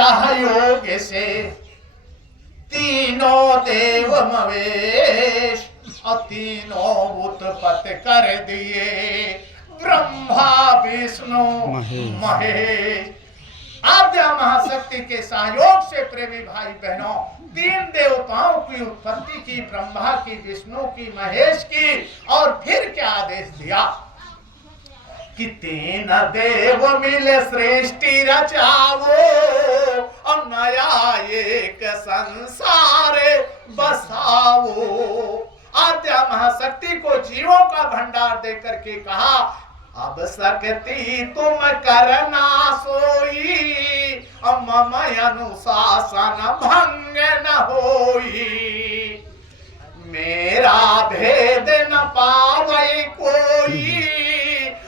सहयोग से तीनों देव मवेश और तीनों उत्पत्ति कर दिए, ब्रह्मा विष्णु महेश। आद्या महाशक्ति के सहयोग से प्रेमी भाई बहनों तीन देवताओं की उत्पत्ति की, ब्रह्मा की, विष्णु की, महेश की। और फिर क्या आदेश दिया कि तीन देव मिले सृष्टि रचावो और नया एक संसार बसाओ। आद्या महाशक्ति को जीवों का भंडार देकर के कहा, अब शक्ति तुम करना सोई और मम अनुशासन भंग न होई। मेरा भेद न पावे कोई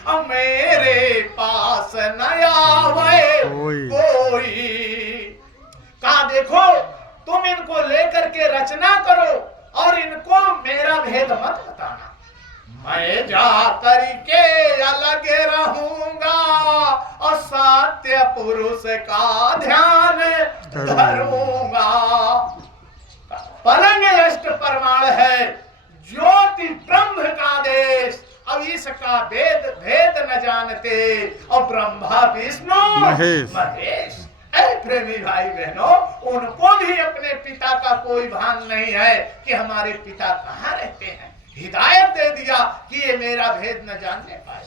और मेरे पास न आवे कोई। कहा देखो तुम इनको लेकर के रचना करो और इनको मेरा भेद मत बताना। मैं जा करके अलग रहूंगा और सत्य पुरुष का ध्यान धरूंगा। पलंग अष्ट प्रमाण है, ज्योति ब्रह्म का देश। अब इसका भेद न जानते और ब्रह्मा विष्णु महेश। प्रेमी भाई बहनों उनको भी अपने पिता का कोई भान नहीं है कि हमारे पिता कहाँ रहते हैं। हिदायत दे दिया कि ये मेरा भेद न जानने पाए,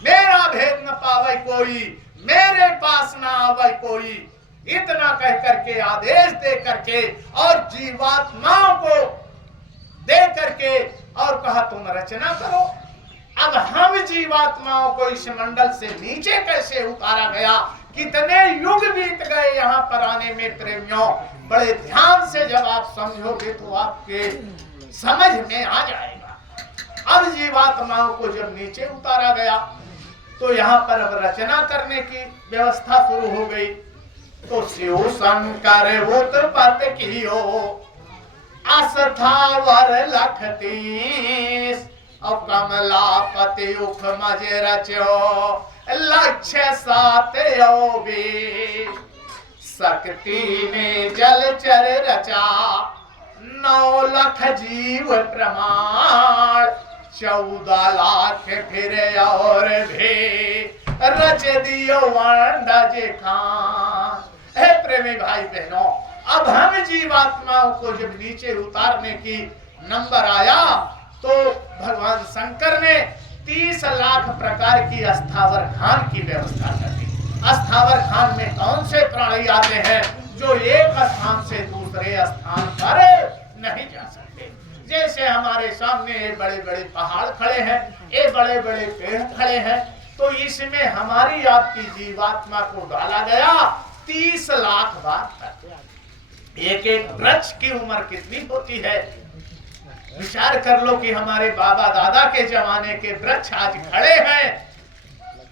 मेरा भेद न पावे कोई, मेरे पास न आवे कोई। इतना कह करके आदेश दे करके और जीवात्माओं को दे करके और कहा तुम रचना करो। अब हम जीवात्माओं को इस मंडल से नीचे कैसे उतारा गया, कितने युग बीत गए यहाँ पर आने में प्रेमियों। बड़े ध्यान से जब आप समझोगे तो आपके समझ में आ जाएगा। अब जीवात्माओं को जब नीचे उतारा गया तो यहाँ पर अब रचना करने की व्यवस्था शुरू हो गई। तो शिव शंकर उत्पत्ति कियो अस्थावर लखतीस और कमलापति उख मजे रचो लक्ष्य सात शक्ति ने जलचर रचा 9 लाख जीव प्रमाण 14 लाख फिर और भी रच दियो अंडज खान। हे प्रेमी भाई बहनों अब हम जीवात्माओं को जब नीचे उतारने की नंबर आया तो भगवान शंकर ने 30 लाख प्रकार की अस्थावर खान की व्यवस्था कर दी। अस्थावर खान में कौन से प्राणी आते हैं जो एक स्थान से दूसरे स्थान पर नहीं जा सकते। जैसे हमारे सामने ये बड़े बड़े पहाड़ खड़े हैं, ये बड़े बड़े पेड़ खड़े हैं, तो इसमें हमारी आपकी जीवात्मा को डाला गया 30 लाख बार तक। एक एक वृक्ष की उम्र कितनी होती है विचार कर लो कि हमारे बाबा दादा के जमाने के वृक्ष आज खड़े हैं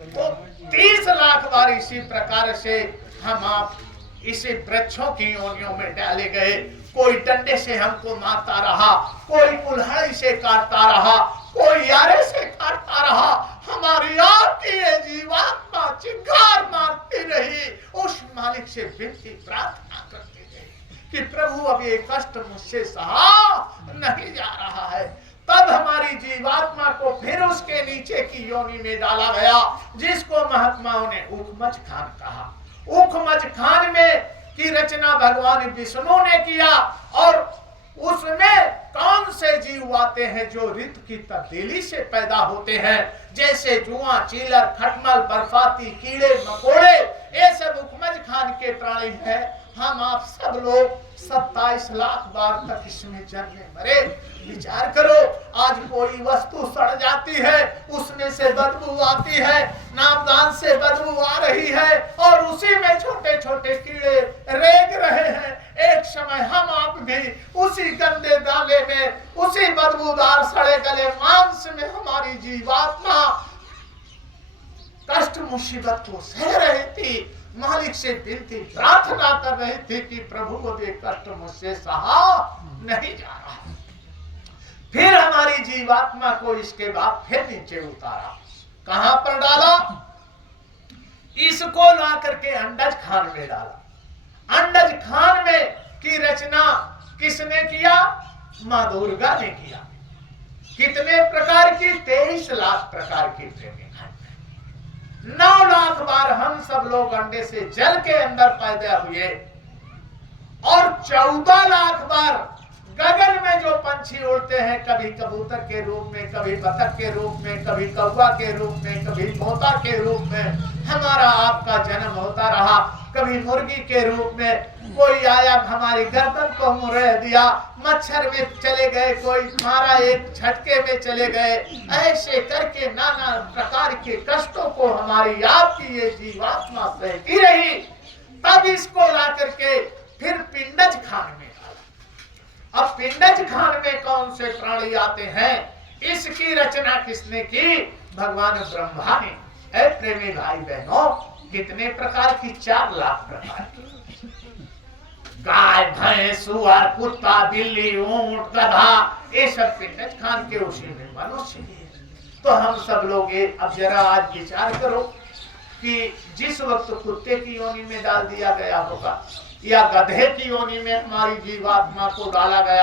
तो 30 लाख बार इसी प्रकार से हम आप इसी वृक्षों की योनियों में डाले गए। कोई डंडे से हमको मारता रहा, कोई कुल्हाड़ी से काटता रहा, कोई यारे से काटता रहा। हमारी आपकी ये जीवात्मा चिंगार मारती रही, उस मालिक से विनती प्रार्थना करती रही कि प्रभु अब ये कष्ट मुझसे सहा नहीं जा रहा है। तब हमारी जीवात्मा को फिर उसके नीचे की योनि में डाला गया जिसको महात्माओं ने उखमच खान कहा। उखमच खान में की रचना भगवान विष्णु ने किया और उसमें कौन से जीव आते हैं जो ऋतु की तब्दीली से पैदा होते हैं, जैसे जुआ, चीलर, खटमल, बर्फाती, कीड़े मकोड़े, ये सब उखमच खान के प्राणी हैं। हम आप सब लोग 27 लाख बार तक इसमें जन्मे मरे। विचार करो आज कोई वस्तु सड़ जाती है उसमें से बदबू आती है, नामदान से बदबू आ रही है और उसी में छोटे छोटे कीड़े रेंग रहे हैं। एक समय हम आप भी उसी गंदे दाले में, उसी बदबूदार सड़े गले मांस में हमारी जीवात्मा कष्ट मुसीबत को सह रही थी। मालिक से विनती प्रार्थना कर रही थी कि प्रभु अब ये कष्ट मुझसे सहा नहीं जा रहा। फिर हमारी जीवात्मा को इसके बाद फिर नीचे उतारा। कहां पर डाला? इसको ला करके अंडज खान में डाला। अंडज खान में की रचना किसने किया? माँ दुर्गा ने किया। कितने प्रकार की? 23 लाख प्रकार की प्रेमी खंड। 9 लाख बार हम सब लोग अंडे से जल के अंदर पैदा हुए और 14 लाख बार गगन में जो पंछी उड़ते हैं, कभी कबूतर के रूप में, कभी बतख के रूप में, कभी कौवा के रूप में, कभी तोता के रूप में हमारा आपका जन्म होता रहा। कभी मुर्गी के रूप में कोई आया हमारी गर्दन को मुरह दिया, मच्छर में चले गए, कोई मारा एक झटके में चले गए। ऐसे करके नाना प्रकार के कष्टों को हमारी आपकी ये जीवात्मा सहती रही। तब इसको ला करके फिर पिंडज खान में। अब पिंडज खान में कौन से प्राणी आते हैं? इसकी रचना किसने की? भगवान ब्रह्मा ने। ऐ प्रेमी भाई बहनों, कितने प्रकार की? 4 लाख प्रकार की। गाय, भैंस, सुअर, कुत्ता, बिल्ली, ऊंट, गधा, ये सब पिंडज खान के उसी में मनुष्य है। तो हम सब लोग अब जरा आज विचार करो कि जिस वक्त कुत्ते की योनि में डाल दिया गया होगा या गधे की योनि में हमारी जीवात्मा को डाला गया